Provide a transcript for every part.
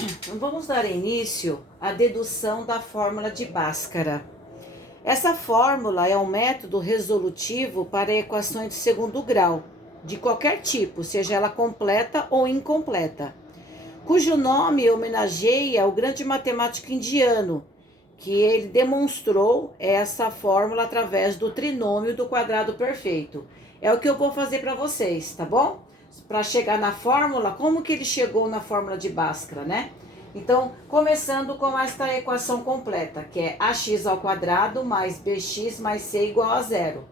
Então, vamos dar início à dedução da fórmula de Bhaskara. Essa fórmula é um método resolutivo para equações de segundo grau, de qualquer tipo, seja ela completa ou incompleta, cujo nome homenageia o grande matemático indiano, que ele demonstrou essa fórmula através do trinômio do quadrado perfeito. É o que eu vou fazer para vocês, tá bom? Para chegar na fórmula, como que ele chegou na fórmula de Bhaskara, né? Então, começando com esta equação completa, que é ax ao quadrado mais bx mais c igual a zero.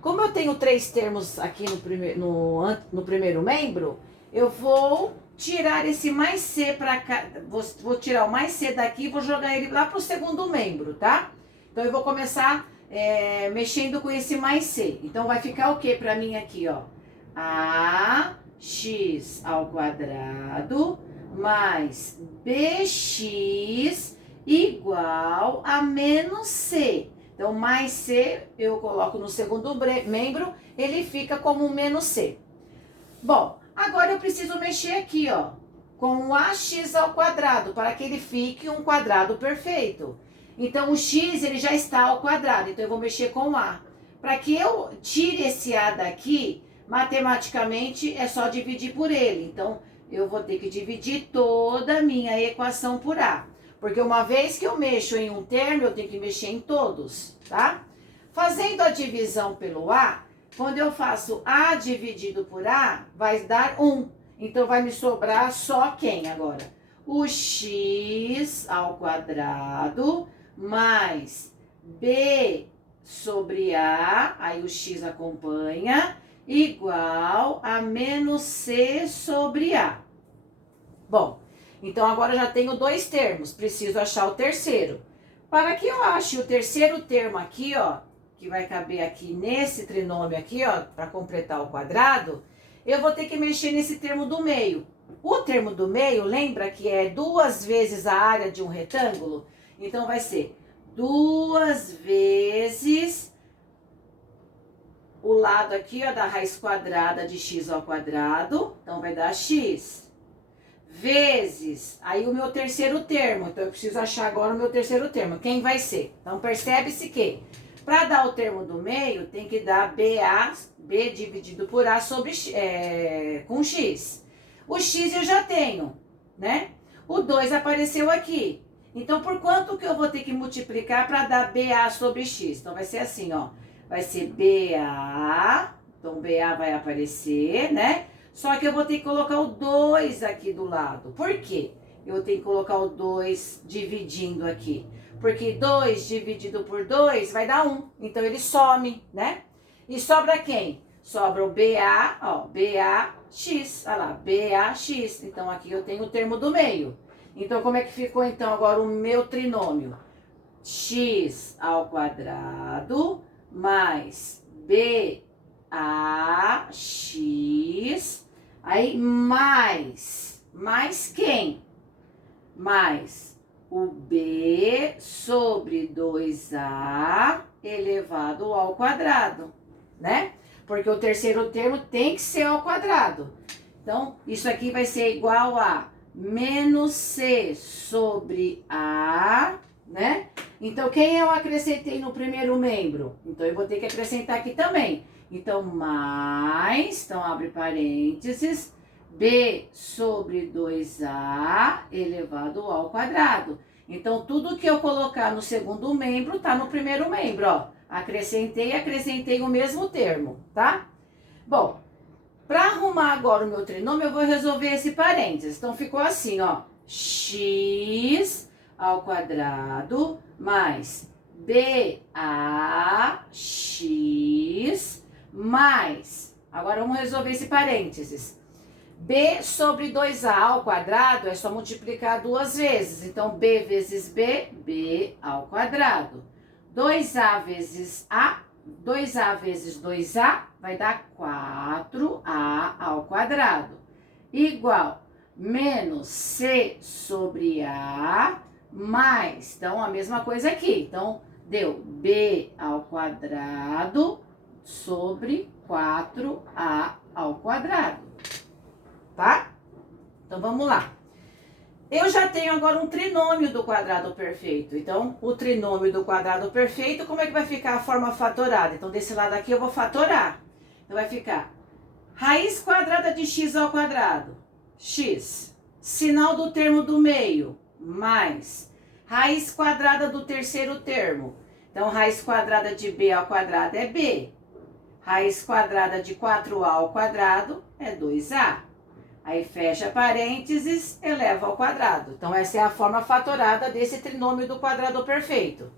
Como eu tenho três termos aqui no primeiro membro, eu vou tirar esse mais c para cá, vou tirar o mais c daqui e vou jogar ele lá para o segundo membro, tá? Então, eu vou começar mexendo com esse mais c. Então, vai ficar o que para mim aqui, ó? Ax ao quadrado mais bx igual a menos c. Então, mais c eu coloco no segundo membro, ele fica como menos c. Bom, agora eu preciso mexer aqui, ó, com o ax ao quadrado, para que ele fique um quadrado perfeito. Então, o x ele já está ao quadrado, então eu vou mexer com o a. Para que eu tire esse a daqui, matematicamente é só dividir por ele. Então, eu vou ter que dividir toda a minha equação por a. Porque uma vez que eu mexo em um termo, eu tenho que mexer em todos, tá? Fazendo a divisão pelo a, quando eu faço a dividido por a, vai dar 1. Então, vai me sobrar só quem agora? O x ao quadrado mais b sobre a, aí o x acompanha, igual a menos c sobre a. Bom, então agora eu já tenho dois termos, preciso achar o terceiro. Para que eu ache o terceiro termo aqui, ó, que vai caber aqui nesse trinômio aqui, ó, para completar o quadrado, eu vou ter que mexer nesse termo do meio. O termo do meio, lembra que é 2 vezes a área de um retângulo? Então vai ser 2 vezes o lado aqui, ó, da raiz quadrada de x ao quadrado, então vai dar x, vezes, aí o meu terceiro termo, então eu preciso achar agora o meu terceiro termo, quem vai ser? Então percebe-se que, para dar o termo do meio, tem que dar b dividido por a sobre com x. O x eu já tenho, né? O 2 apareceu aqui. Então, por quanto que eu vou ter que multiplicar para dar ba sobre x? Então, vai ser assim, ó. Vai ser BA, então BA vai aparecer, né? Só que eu vou ter que colocar o 2 aqui do lado. Por quê? Eu tenho que colocar o 2 dividindo aqui. Porque 2 dividido por 2 vai dar 1. Então, ele some, né? E sobra quem? Sobra o BA, ó, BAX. Olha lá, BAX. Então, aqui eu tenho o termo do meio. Então, como é que ficou, então, agora o meu trinômio? X ao quadrado mais BAX, aí mais quem? Mais o B sobre 2A elevado ao quadrado, né? Porque o terceiro termo tem que ser ao quadrado. Então, isso aqui vai ser igual a menos C sobre A, né? Então, quem eu acrescentei no primeiro membro? Então, eu vou ter que acrescentar aqui também. Então, mais, então abre parênteses, B sobre 2A elevado ao quadrado. Então, tudo que eu colocar no segundo membro tá no primeiro membro, ó. Acrescentei o mesmo termo, tá? Bom, para arrumar agora o meu trinômio, eu vou resolver esse parênteses. Então, ficou assim, ó. X ao quadrado mais BAX mais... Agora, vamos resolver esse parênteses. B sobre 2A ao quadrado é só multiplicar 2 vezes. Então, B vezes B, B ao quadrado. 2A vezes A, 2A vezes 2A vai dar 4A ao quadrado. Igual menos C sobre A mais, então, a mesma coisa aqui. Então, deu B ao quadrado sobre 4A ao quadrado. Tá? Então, vamos lá. Eu já tenho agora um trinômio do quadrado perfeito. Então, o trinômio do quadrado perfeito, como é que vai ficar a forma fatorada? Então, desse lado aqui eu vou fatorar. Então, vai ficar raiz quadrada de x ao quadrado, x, sinal do termo do meio, mais raiz quadrada do terceiro termo. Então, raiz quadrada de b ao quadrado é b. Raiz quadrada de 4a ao quadrado é 2a. Aí fecha parênteses, eleva ao quadrado. Então, essa é a forma fatorada desse trinômio do quadrado perfeito.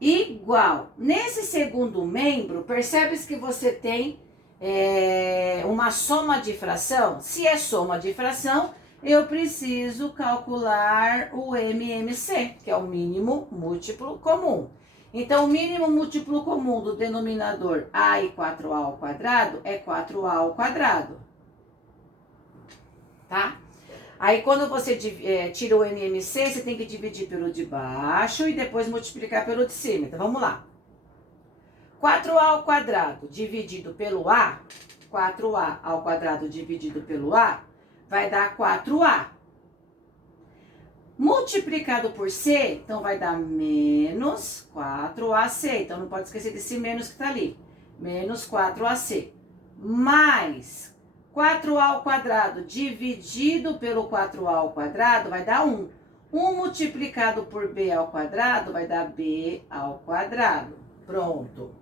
Igual. Nesse segundo membro, percebes que você tem uma soma de fração? Se é soma de fração, eu preciso calcular o MMC, que é o mínimo múltiplo comum. Então, o mínimo múltiplo comum do denominador a e 4a ao quadrado é 4a ao quadrado. Tá? Aí, quando você tira o MMC, você tem que dividir pelo de baixo e depois multiplicar pelo de cima. Então, vamos lá. 4a ao quadrado dividido pelo a, 4a ao quadrado dividido pelo a, vai dar 4a. Multiplicado por c, então vai dar menos 4ac. Então, não pode esquecer desse menos que está ali. Menos 4ac. Mais 4a ao quadrado dividido pelo 4a ao quadrado vai dar 1. 1 multiplicado por b ao quadrado vai dar b ao quadrado. Pronto.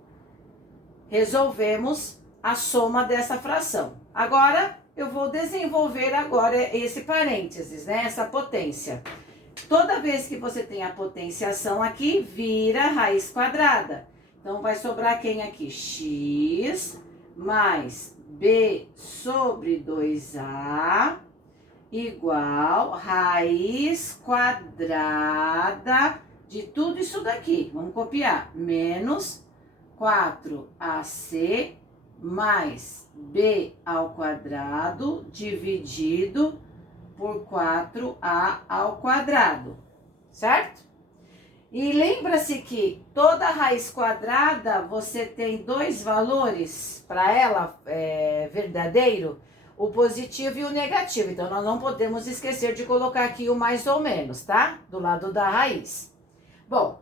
Resolvemos a soma dessa fração. Agora, eu vou desenvolver agora esse parênteses, né? Essa potência. Toda vez que você tem a potenciação aqui, vira raiz quadrada. Então, vai sobrar quem aqui? X mais b sobre 2a igual raiz quadrada de tudo isso daqui. Vamos copiar. Menos 4ac mais b ao quadrado dividido por 4a ao quadrado, certo? E lembra-se que toda raiz quadrada, você tem dois valores para ela, verdadeiro, o positivo e o negativo. Então, nós não podemos esquecer de colocar aqui o mais ou menos, tá? Do lado da raiz. Bom,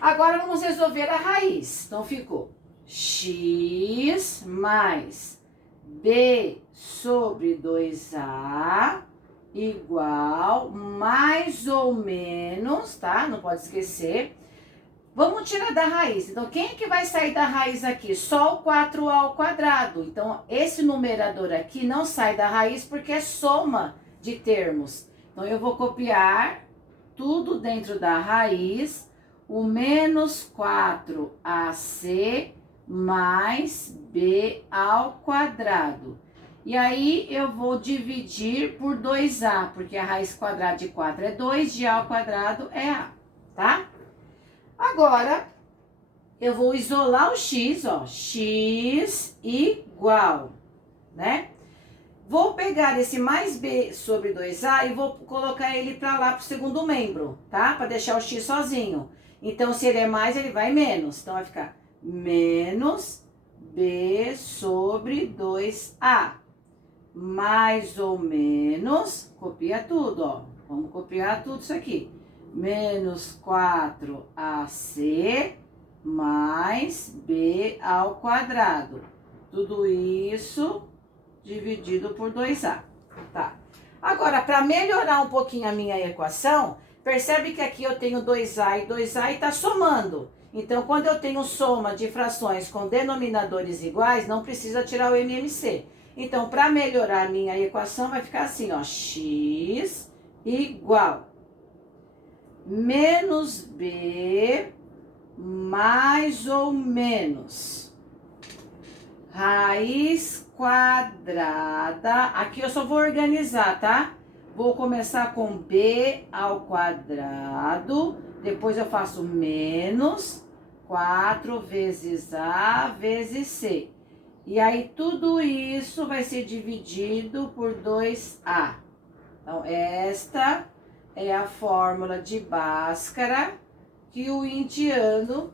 agora vamos resolver a raiz. Então, ficou x mais b sobre 2a igual mais ou menos, tá? Não pode esquecer. Vamos tirar da raiz. Então, quem é que vai sair da raiz aqui? Só o 4a ao quadrado. Então, esse numerador aqui não sai da raiz porque é soma de termos. Então, eu vou copiar tudo dentro da raiz. O menos 4ac mais b ao quadrado. E aí, eu vou dividir por 2a, porque a raiz quadrada de 4 é 2, de a ao quadrado é a, tá? Agora, eu vou isolar o x, ó, x igual, né? Vou pegar esse mais b sobre 2a e vou colocar ele para lá, pro segundo membro, tá? Para deixar o x sozinho. Então, se ele é mais, ele vai menos. Então, vai ficar menos b sobre 2a. Mais ou menos, copia tudo, ó. Vamos copiar tudo isso aqui. Menos 4ac mais b ao quadrado. Tudo isso dividido por 2a, tá? Agora, para melhorar um pouquinho a minha equação, percebe que aqui eu tenho 2a e 2a e tá somando. Então, quando eu tenho soma de frações com denominadores iguais, não precisa tirar o MMC. Então, para melhorar a minha equação, vai ficar assim, ó, x igual menos b mais ou menos raiz quadrada. Aqui eu só vou organizar, tá? Vou começar com b ao quadrado, depois eu faço menos 4 vezes a vezes c. E aí, tudo isso vai ser dividido por 2a. Então, esta é a fórmula de Bhaskara que o indiano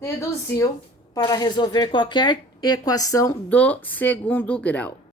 deduziu para resolver qualquer equação do segundo grau.